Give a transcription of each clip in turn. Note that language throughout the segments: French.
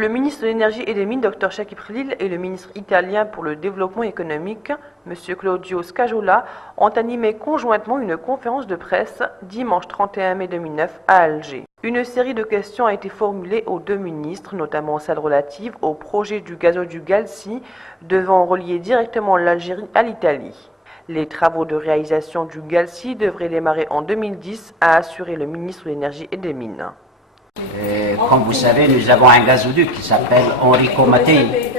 Le ministre de l'Énergie et des Mines, Dr Chakib Khalil, et le ministre italien pour le développement économique, M. Claudio Scajola, ont animé conjointement une conférence de presse dimanche 31 mai 2009 à Alger. Une série de questions a été formulée aux deux ministres, notamment celle relative au projet du gazoduc Galsi devant relier directement l'Algérie à l'Italie. Les travaux de réalisation du Galsi devraient démarrer en 2010, a assuré le ministre de l'Énergie et des Mines. Comme vous savez, nous avons un gazoduc qui s'appelle Enrico Mattei.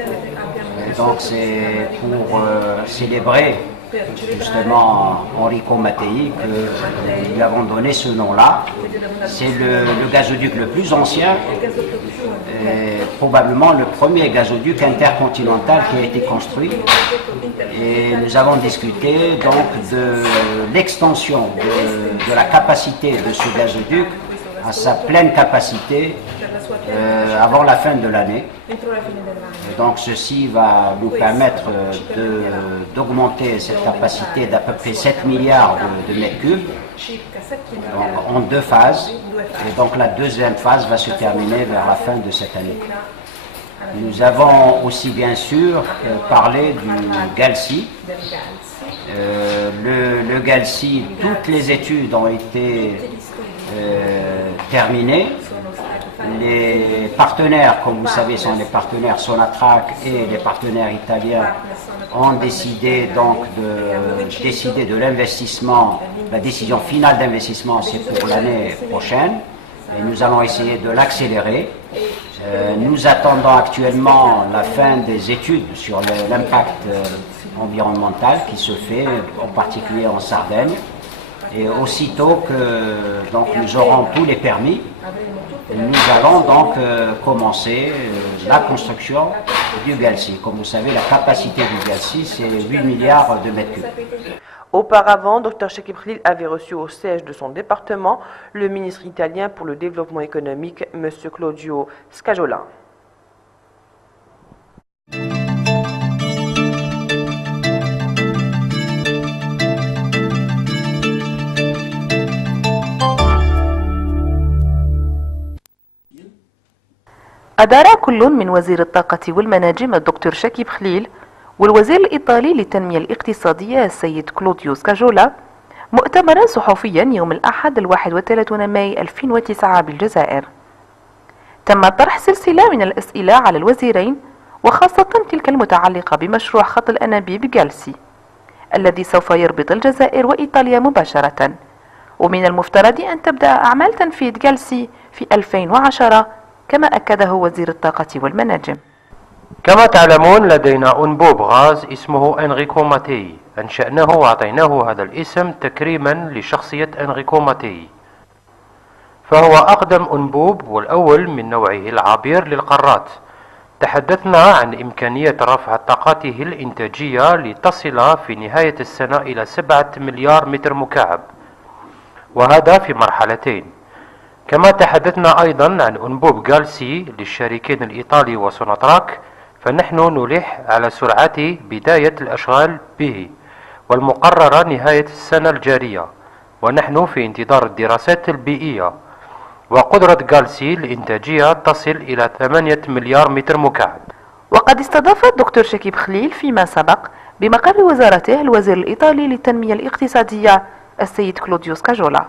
Donc c'est pour célébrer justement Enrico Mattei que nous lui avons donné ce nom-là. C'est le gazoduc le plus ancien, probablement le premier gazoduc intercontinental qui a été construit. Et nous avons discuté donc de l'extension de la capacité de ce gazoduc à sa pleine capacité avant la fin de l'année. Donc ceci va nous permettre d'augmenter cette capacité d'à peu près 7 milliards de mètres cubes donc, en deux phases. Et donc la deuxième phase va se terminer vers la fin de cette année. Nous avons aussi bien sûr parlé du Galsi. Le Galsi, toutes les études ont été terminées. Les partenaires, comme vous savez, sont les partenaires Sonatrach et les partenaires italiens ont décidé donc de l'investissement. La décision finale d'investissement, c'est pour l'année prochaine et nous allons essayer de l'accélérer. Nous attendons actuellement la fin des études sur l'impact environnemental qui se fait en particulier en Sardaigne. Et aussitôt que donc, nous aurons tous les permis, nous allons donc commencer la construction du Galsi. Comme vous savez, la capacité du Galsi, c'est 8 milliards de mètres cubes. Auparavant, Dr Chakib Khalil avait reçu au siège de son département le ministre italien pour le développement économique, M. Claudio Scajola. أدار كل من وزير الطاقة والمناجم الدكتور شكيب خليل والوزير الإيطالي للتنمية الاقتصادية السيد كلوديو سكاجولا مؤتمرا صحفيا يوم الأحد 31 ماي 2009 بالجزائر. تم طرح سلسلة من الأسئلة على الوزيرين وخاصة تلك المتعلقة بمشروع خط الأنابيب جالسي الذي سوف يربط الجزائر وإيطاليا مباشرة، ومن المفترض أن تبدأ أعمال تنفيذ جالسي في 2010 كما أكده وزير الطاقة والمناجم. كما تعلمون لدينا أنبوب غاز اسمه أنريكو ماتي، أنشأناه وأعطيناه هذا الاسم تكريما لشخصية أنريكو ماتي، فهو أقدم أنبوب والأول من نوعه العبير للقارات. تحدثنا عن إمكانية رفع طاقته الإنتاجية لتصل في نهاية السنة إلى 7 مليار متر مكعب، وهذا في مرحلتين. كما تحدثنا أيضا عن أنبوب جالسي للشريكين الإيطالي وسوناتراك، فنحن نلح على سرعة بداية الأشغال به والمقررة نهاية السنة الجارية، ونحن في انتظار الدراسات البيئية. وقدرة جالسي الإنتاجية تصل إلى 8 مليار متر مكعب. وقد استضاف الدكتور شكيب خليل فيما سبق بمقر وزارته الوزير الإيطالي للتنمية الاقتصادية السيد كلوديو سكاجولا.